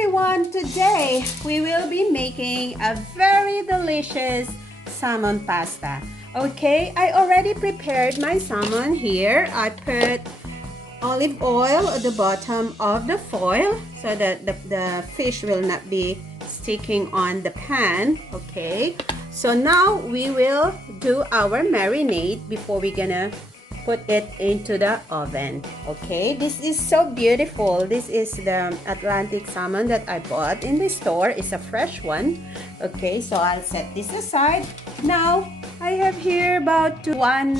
everyone! Today we will be making a very delicious salmon pasta. Okay, I already prepared my salmon here. I put olive oil at the bottom of the foil so that the fish will not be sticking on the pan. Okay, so now we will do our marinade before we're gonna put it into the oven. Okay, this is so beautiful. This is the Atlantic salmon that I bought in the store. It's a fresh one. Okay, so I'll set this aside. Now I have here about 1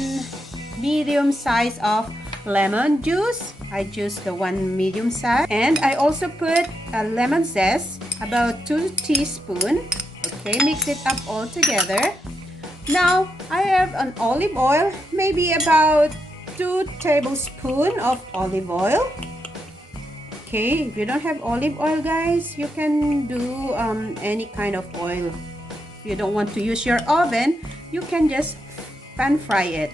medium size of lemon juice. I juiced the 1 medium size, and I also put a lemon zest, about 2 teaspoons. Okay, mix it up all together. Now I have an olive oil, maybe about 2 tablespoons of olive oil. Okay, if you don't have olive oil, guys, you can do any kind of oil. If you don't want to use your oven, you can just pan fry it.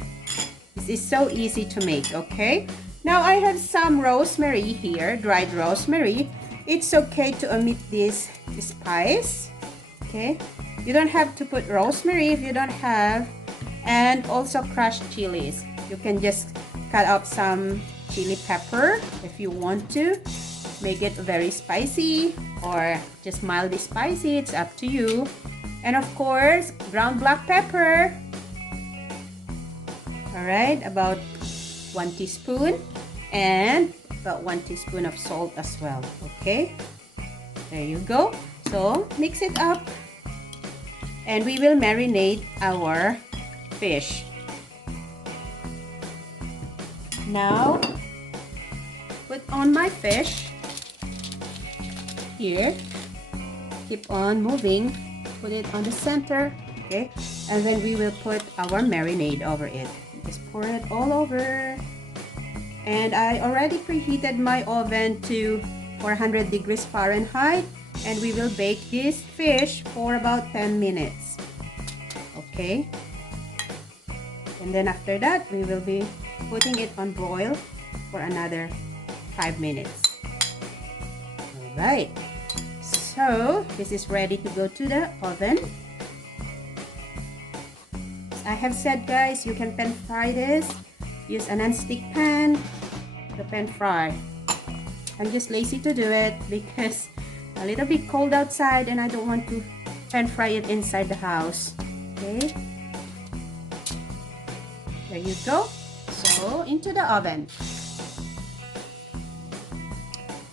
This is so easy to make. Okay, now I have some rosemary here, dried rosemary. It's okay to omit this spice. Okay, you don't have to put rosemary if you don't have, and also crushed chilies. You can just cut up some chili pepper if you want to make it very spicy or just mildly spicy. It's up to you. And of course, ground black pepper. Alright, about 1 teaspoon, and about 1 teaspoon of salt as well. Okay, there you go. So mix it up, and we will marinate our fish. Now put on my fish here. Keep on moving. Put it on the center. Okay, and then we will put our marinade over it. Just pour it all over. And I already preheated my oven to 400 degrees Fahrenheit, and we will bake this fish for about 10 minutes. Okay, and then after that we will be putting it on broil for another 5 minutes. All right, so this is ready to go to the oven. As I have said, guys, you can pan fry this. Use a non-stick pan to pan fry. I'm just lazy to do it because a little bit cold outside and I don't want to pan fry it inside the house. Okay, there you go. So into the oven.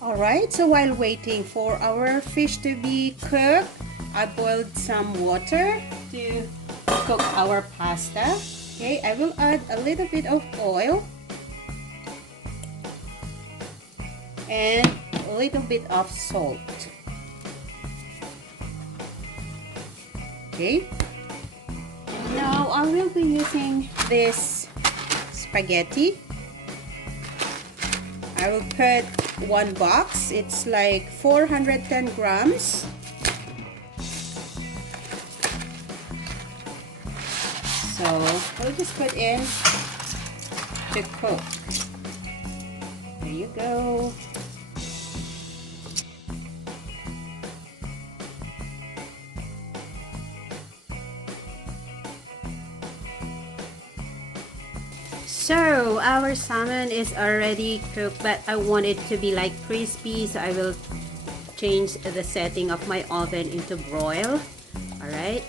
Alright, so while waiting for our fish to be cooked, I boiled some water to cook our pasta. Okay, I will add a little bit of oil and a little bit of salt. Okay, now I will be using this spaghetti. I will put 1 box. It's like 410 grams. So we'll just put in to cook. There you go. So our salmon is already cooked, but I want it to be like crispy, so I will change the setting of my oven into broil. Alright,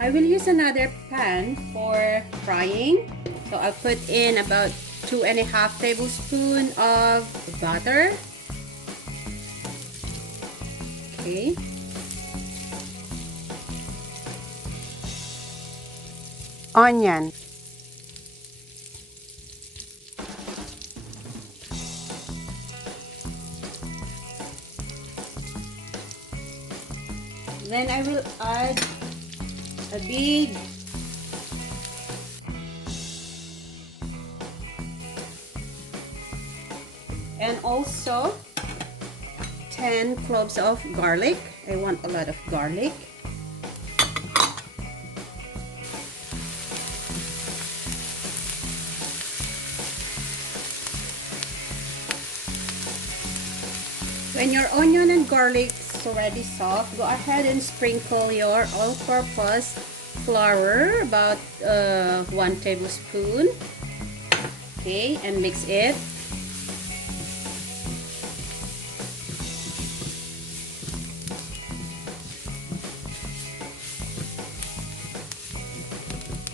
I will use another pan for frying. So I'll put in about 2.5 tablespoons of butter. Okay, onion, then I will add a big and also 10 cloves of garlic. I want a lot of garlic. When your onion and garlic is already soft, go ahead and sprinkle your all-purpose flour, about 1 tablespoon. Okay, and mix it.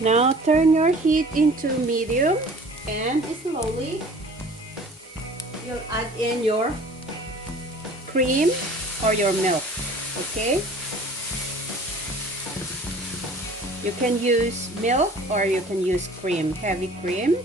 Now turn your heat into medium and slowly you'll add in your cream or your milk. Okay, you can use milk or you can use cream, heavy cream.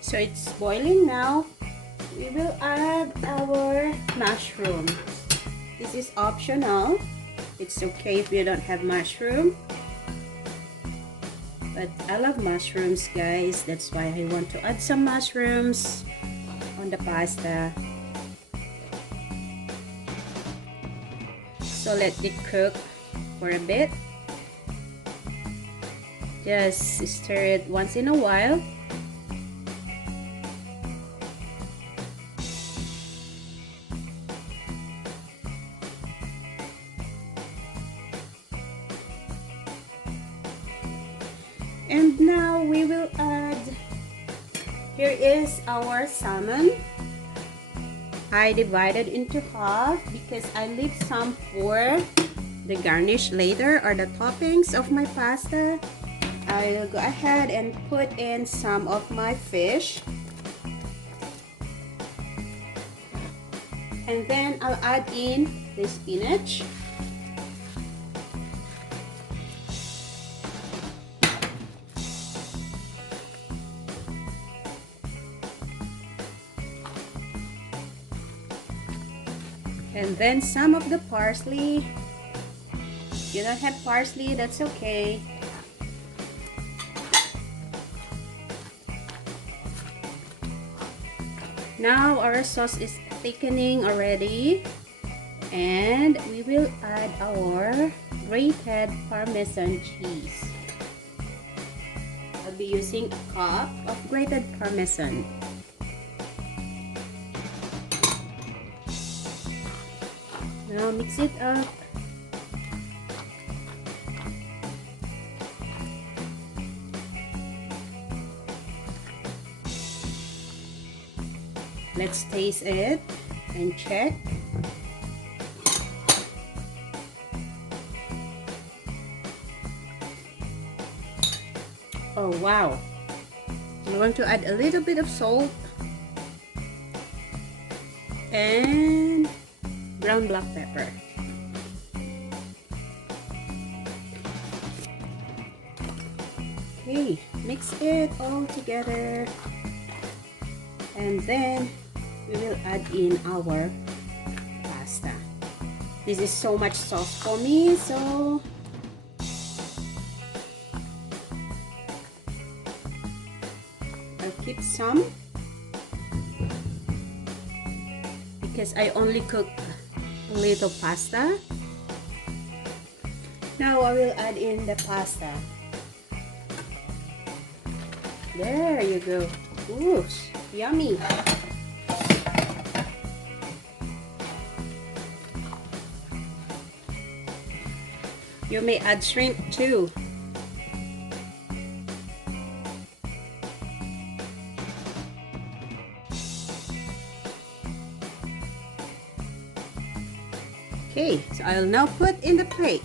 So it's boiling now. We will add our mushrooms. This is optional. It's okay if you don't have mushroom. But I love mushrooms, guys. That's why I want to add some mushrooms on the pasta. So let it cook for a bit. Just stir it once in a while. And now we will add, here is our salmon. I divided into half because I leave some for the garnish later or the toppings of my pasta. I'll go ahead and put in some of my fish. And then I'll add in the spinach. And then some of the parsley. If you don't have parsley, that's okay. Now our sauce is thickening already. And we will add our grated Parmesan cheese. I'll be using a cup of grated Parmesan. Now mix it up. Let's taste it and check. Oh wow! I'm going to add a little bit of salt and ground black pepper. Okay, mix it all together, and then we will add in our pasta. This is so much sauce for me, so I'll keep some because I only cook a little pasta. Now I will add in the pasta. There you go. Ooh, yummy. You may add shrimp too. Okay, so I'll now put in the plate.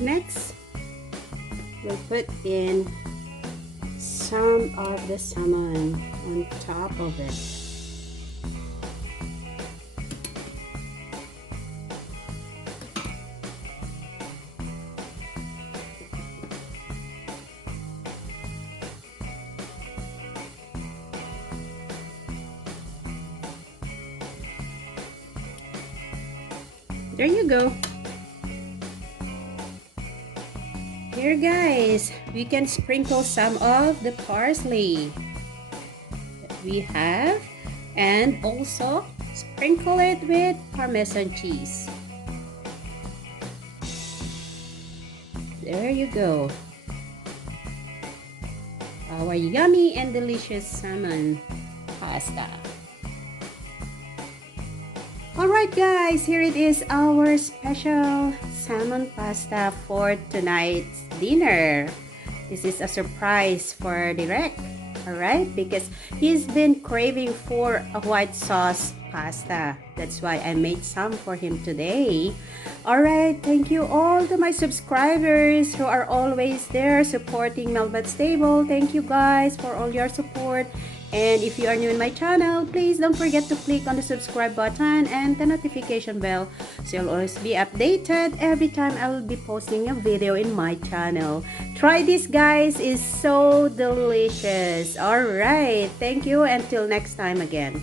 Next, we'll put in some of the salmon on top of it. There you go. Here guys, we can sprinkle some of the parsley that we have and also sprinkle it with Parmesan cheese. There you go. Our yummy and delicious salmon pasta. Alright guys, here it is, our special salmon pasta for tonight's dinner. This is a surprise for Direct, alright, because he's been craving for a white sauce pasta. That's why I made some for him today. Alright, thank you all to my subscribers who are always there supporting Melbat's Table. Thank you guys for all your support. And if you are new in my channel, please don't forget to click on the subscribe button and the notification bell so you'll always be updated every time I will be posting a video in my channel. Try this guys, it's so delicious. Alright, thank you, until next time again.